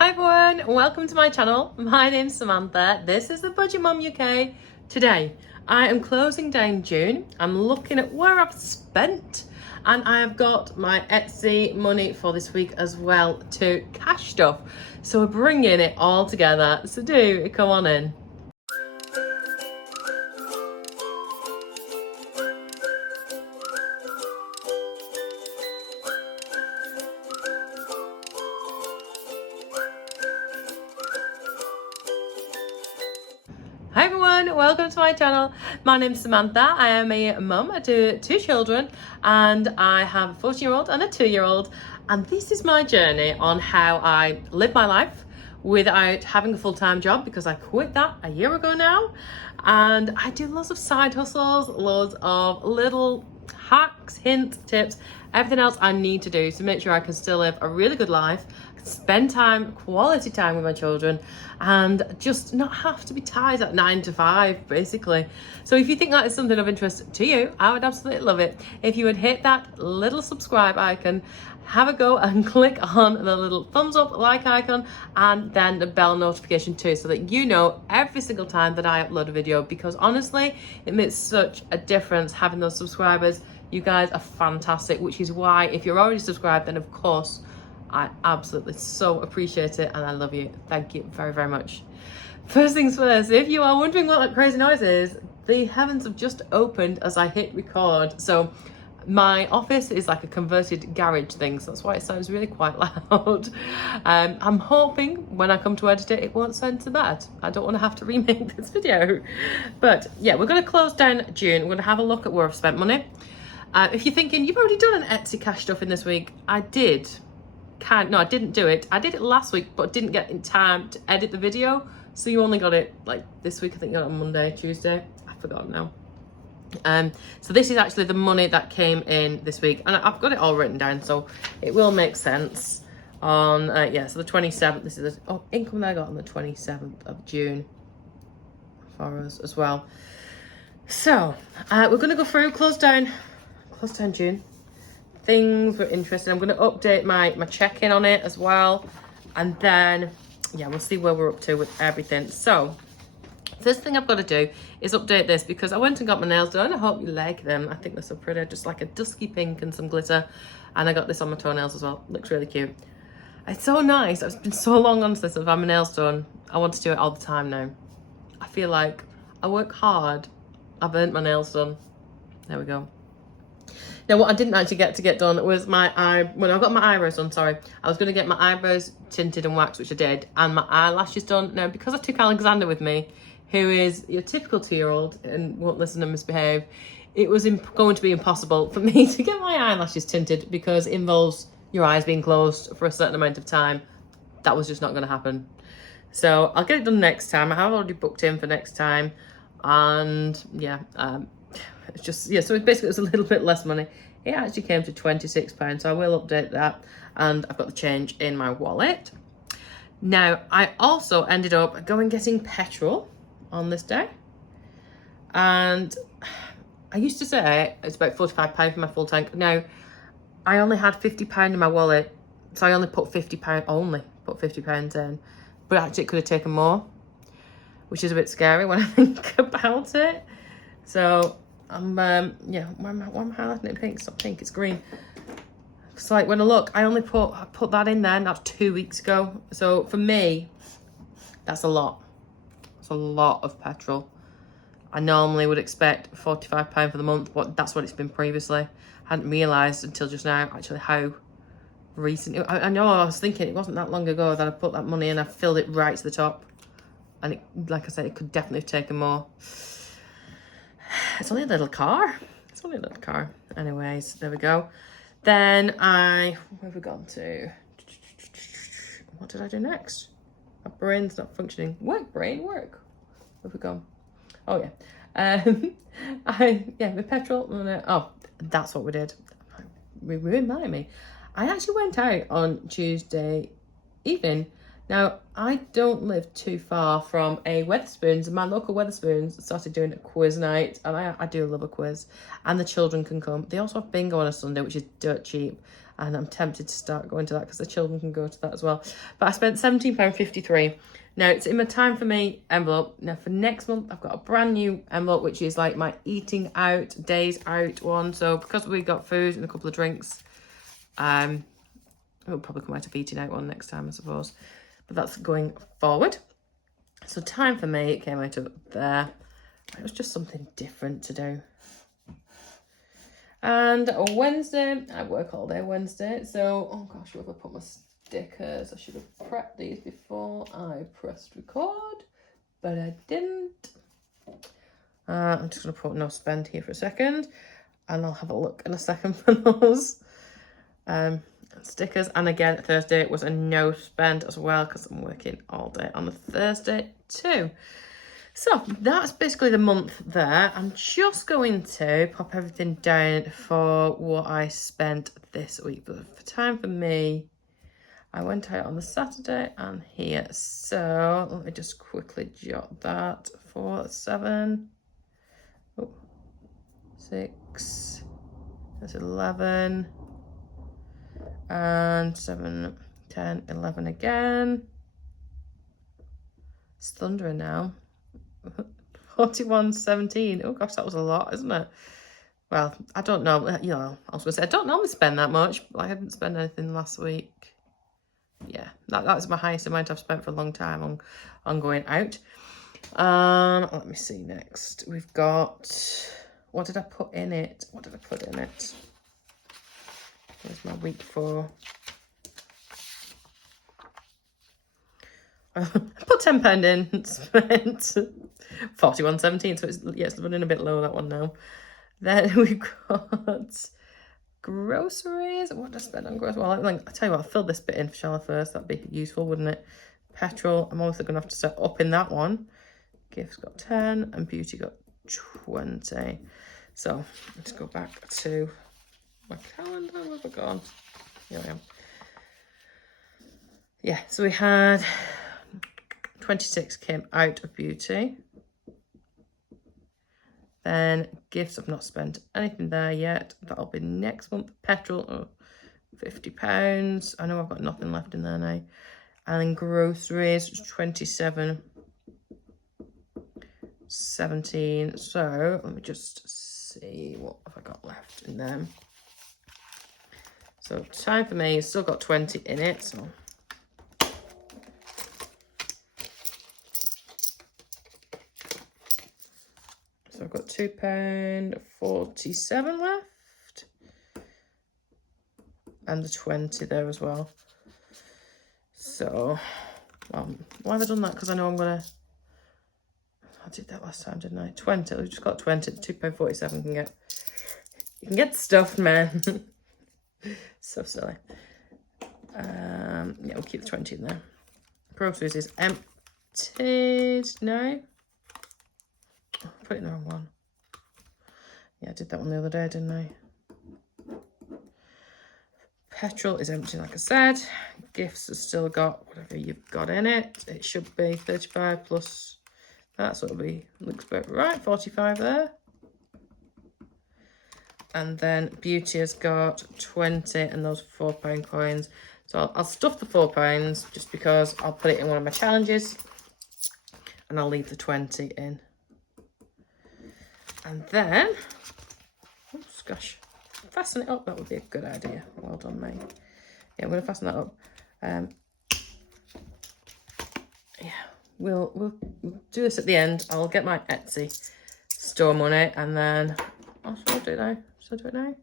Hi everyone, welcome to my channel. My name's Samantha. This is the Budget Mum UK. Today, I am closing down June. I'm looking at where I've spent and I have got my Etsy money for this week as well to cash stuff. So we're bringing it all together. So do come on in. Hi everyone, welcome to my channel. My name's Samantha. I am a mum. I do 2 children and I have a 14-year-old and a 2-year-old, and this is my journey on how I live my life without having a full-time job, because I quit that a year ago now, and I do lots of side hustles, loads of little hacks, hints, tips, everything else I need to do to make sure I can still live a really good life, spend time, quality time with my children, and just not have to be tied at 9 to 5 basically. So if you think that is something of interest to you, I would absolutely love it if you would hit that little subscribe icon, have a go and click on the little thumbs up like icon, and then the bell notification too, so that you know every single time that I upload a video, because honestly it makes such a difference having those subscribers. You guys are fantastic, which is why if you're already subscribed, then of course I absolutely so appreciate it and I love you. Thank you very, very much. First things first, if you are wondering what that crazy noise is, the heavens have just opened as I hit record. So my office is like a converted garage thing, so that's why it sounds really quite loud. I'm hoping when I come to edit it, it won't sound so bad. I don't want to have to remake this video. But yeah, we're going to close down June. We're going to have a look at where I've spent money. If you're thinking, you've already done an Etsy cash stuff in this week, I did. No, I didn't do it. I did it last week, but didn't get in time to edit the video. So you only got it like this week. I think you got it on Monday, Tuesday. I forgot now. So this is actually the money that came in this week, and I've got it all written down, so it will make sense. On so the 27th. This is the income that I got on the 27th of June for us as well. So we're going to go through close down June. Things were interesting. I'm going to update my check-in on it as well, and then yeah, we'll see where we're up to with everything. So first thing I've got to do is update this, because I went and got my nails done. I hope you like them. I think they're so pretty, just like a dusky pink and some glitter, and I got this on my toenails as well. Looks really cute. It's so nice. It's been so long on this. I've had my nails done. I want to do it all the time now. I feel like I work hard. I've earned my nails done. There we go. Now, what I didn't actually get to get done was when I got my eyebrows done, sorry, I was going to get my eyebrows tinted and waxed, which I did, and my eyelashes done. Now, because I took Alexander with me, who is your typical 2-year-old and won't listen and misbehave, it was going to be impossible for me to get my eyelashes tinted, because it involves your eyes being closed for a certain amount of time. That was just not going to happen. So I'll get it done next time. I have already booked in for next time, and yeah, it's just, yeah, so basically it was a little bit less money. It actually came to £26, so I will update that, and I've got the change in my wallet. Now, I also ended up getting petrol on this day, and I used to say it's about £45 for my full tank. Now, I only had £50 in my wallet, so I only put £50 in, but actually it could have taken more, which is a bit scary when I think about it. So I'm why am I highlighting it pink? It's not pink, it's green. It's like when I look, I put that in there, and that's 2 weeks ago. So for me, that's a lot. It's a lot of petrol. I normally would expect £45 for the month, but that's what it's been previously. I hadn't realised until just now actually how recent. I know, I was thinking it wasn't that long ago that I put that money in. I filled it right to the top, and it, like I said, it could definitely have taken more. It's only a little car. Anyways, there we go. Then where have we gone to? What did I do next? My brain's not functioning. Work. Where have we gone? Oh yeah. The petrol. Oh, that's what we did. We reminded me. I actually went out on Tuesday evening. Now, I don't live too far from a Wetherspoons, and my local Wetherspoons started doing a quiz night, and I do love a quiz, and the children can come. They also have bingo on a Sunday, which is dirt cheap, And I'm tempted to start going to that because the children can go to that as well. But I spent £17.53. Now, it's in my time for me envelope. Now, for next month, I've got a brand new envelope, which is like my eating out, days out one. So because we got food and a couple of drinks, it'll probably come out of eating out one next time, I suppose. But that's going forward. So time for me, it came out of there. It was just something different to do. And Wednesday, I work all day Wednesday. So, oh gosh, where have I put my stickers? I should have prepped these before I pressed record, but I didn't. I'm just going to put no spend here for a second, and I'll have a look in a second for those stickers. And again, Thursday was a no spend as well because I'm working all day on a Thursday too. So that's basically the month there. I'm just going to pop everything down for what I spent this week. But for time for me, I went out on the Saturday and here. So let me just quickly jot that. 4, 7, 6, that's 11, and 7, 10, 11 again. It's thundering now. 41.17. Oh gosh, that was a lot, isn't it? Well, I don't know. You know, I was going to say I don't normally spend that much, but I didn't spend anything last week. Yeah, that was my highest amount I've spent for a long time on going out. Let me see next. We've got, what did I put in it? What did I put in it? Where's my week for? I put £10 in, spent 41.17, so it's running a bit low, that one now. Then we've got groceries. What did I spend on groceries? Well, I'll tell you what, I'll fill this bit in for Charlotte first. That'd be useful, wouldn't it? Petrol, I'm also going to have to start up in that one. Gifts got 10 and beauty got 20. So let's go back to my calendar. Where have I gone? Here I am. Yeah, so we had 26 came out of beauty. Then gifts, I've not spent anything there yet. That'll be next month. Petrol, £50. I know I've got nothing left in there now. And then groceries, 27, 17. So let me just see what have I got left in them. So time for me, still got 20 in it. So I've got £2.47 left. And the 20 there as well. So, why have I done that? Because I know I'm going to... I did that last time, didn't I? 20. We just got 20. £2.47 can get... You can get stuff, man. So silly. Yeah, we'll keep the 20 in there. Groceries is emptied now. Put it in the wrong one. Yeah, I did that one the other day, didn't I? Petrol is empty, like I said. Gifts has still got whatever you've got in it. It should be 35 plus that, so it'll be, looks about right, 45 there. And then beauty has got 20 and those £4 coins. So I'll stuff the £4 just because I'll put it in one of my challenges and I'll leave the 20 in. And then, oops, gosh, fasten it up. That would be a good idea. Well done, mate. Yeah, I'm going to fasten that up. Yeah, we'll do this at the end. I'll get my Etsy store money and then I'll do it now. Should I do it now?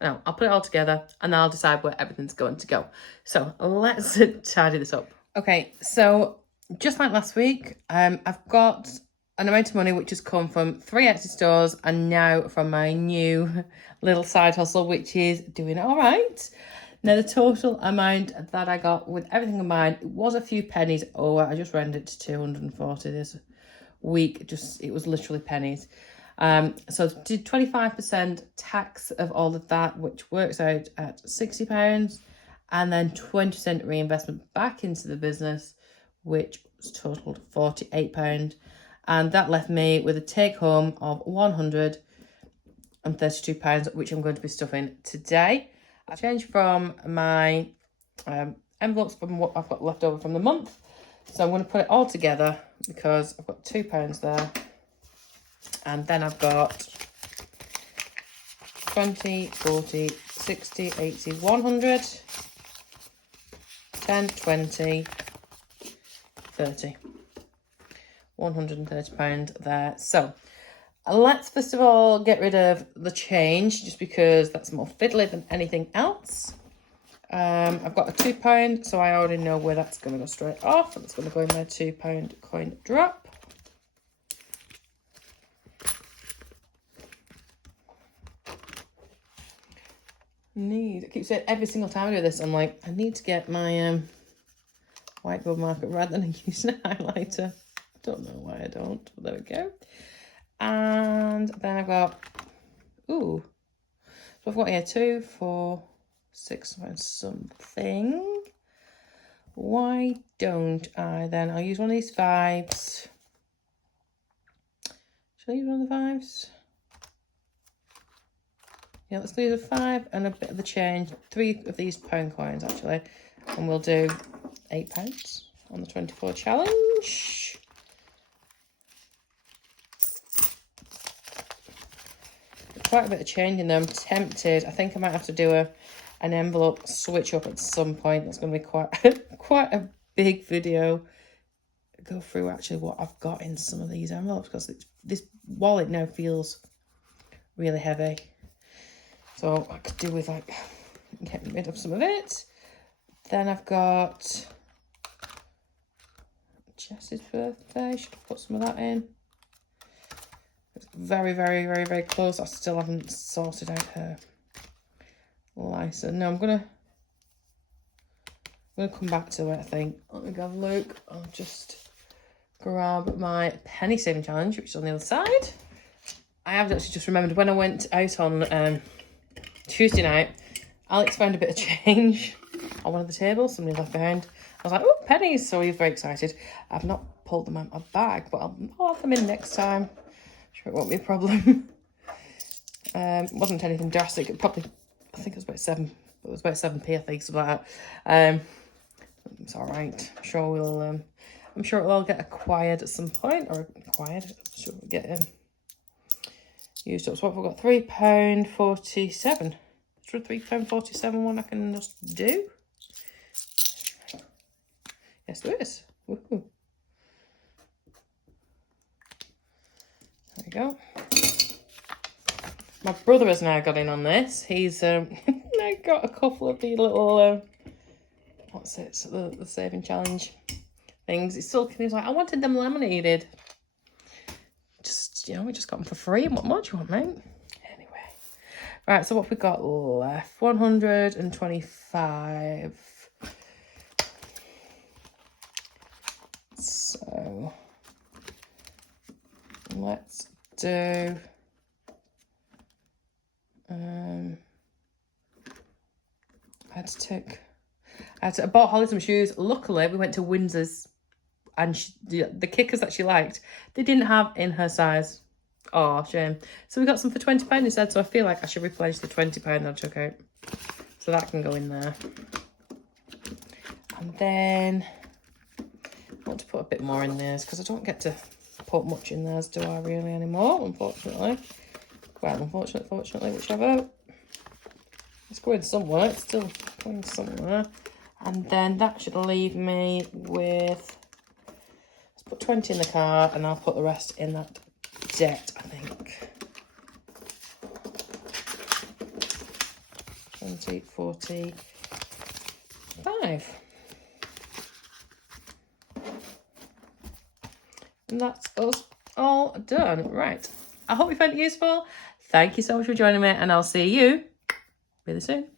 No, I'll put it all together and then I'll decide where everything's going to go. So let's tidy this up. Okay, so just like last week, I've got an amount of money which has come from 3 Etsy stores and now from my new little side hustle, which is doing all right. Now, the total amount that I got with everything combined, it was a few pennies over. I just rounded it to 240 this week. It was literally pennies. So did 25% tax of all of that, which works out at £60, and then 20% reinvestment back into the business, which was totaled £48. And that left me with a take home of £132, which I'm going to be stuffing today. I changed from my envelopes from what I've got left over from the month. So I'm going to put it all together because I've got £2 there. And then I've got 20, 40, 60, 80, 100, 10, 20, 30. £130 there. So let's first of all get rid of the change, just because that's more fiddly than anything else. I've got a £2, so I already know where that's going to go straight off. And it's going to go in my £2 coin drop. I keep saying every single time I do this, I'm like, I need to get my whiteboard marker rather than using a highlighter. I don't know why I don't, but there we go. And then I've got, so I've got here 2, 4, 6 something. Why don't I then? I'll use one of these 5s. Should I use one of the 5s? Yeah, let's do the 5 and a bit of the change. 3 of these pound coins actually, and we'll do £8 on the 24 challenge. Quite a bit of change in there. I'm tempted. I think I might have to do an envelope switch up at some point. That's going to be quite a big video. Go through actually what I've got in some of these envelopes, because this wallet now feels really heavy. So I could do with like getting rid of some of it. Then I've got Jess's birthday. Should I put some of that in? It's very, very, very, very close. I still haven't sorted out her license. No, I'm gonna come back to it, I think. Let me have a look. I'll just grab my penny saving challenge, which is on the other side. I have actually just remembered when I went out on Tuesday night, Alex found a bit of change on one of the tables somebody left behind. I was like, oh, pennies. So he was very excited. I've not pulled them out of my bag, but I'll have them in next time. Sure, it won't be a problem. It wasn't anything drastic. I think it was about 7. It was about 7p, I think, something like that. It's all right. I'm sure it'll all get acquired at some point, or acquired. I'm sure we'll get used up. So what have we got? £3.47. Is there a £3.47 one I can just do? Yes, there is. Woohoo. There we go. My brother has now got in on this. He's now got a couple of the little what's it? So the saving challenge things. He's still, he's like, I wanted them laminated. Just, we just got them for free. What more do you want, mate? Anyway, right. So what we got left? 125. So let's do. I bought Holly some shoes. Luckily, we went to Windsor's, and the kickers that she liked, they didn't have in her size. Oh, shame. So we got some for £20 instead. So I feel like I should replenish the £20 that I took out. So that can go in there. And then I want to put a bit more in theirs, because I don't get to put much in theirs, do I really anymore? Unfortunately. Well, unfortunately, fortunately, whichever. It's going somewhere. It's still going somewhere. And then that should leave me with, let's put 20 in the car, and I'll put the rest in that debt, I think. 20, 40, 5. And that's us all done. Right. I hope you found it useful. Thank you so much for joining me, and I'll see you really soon.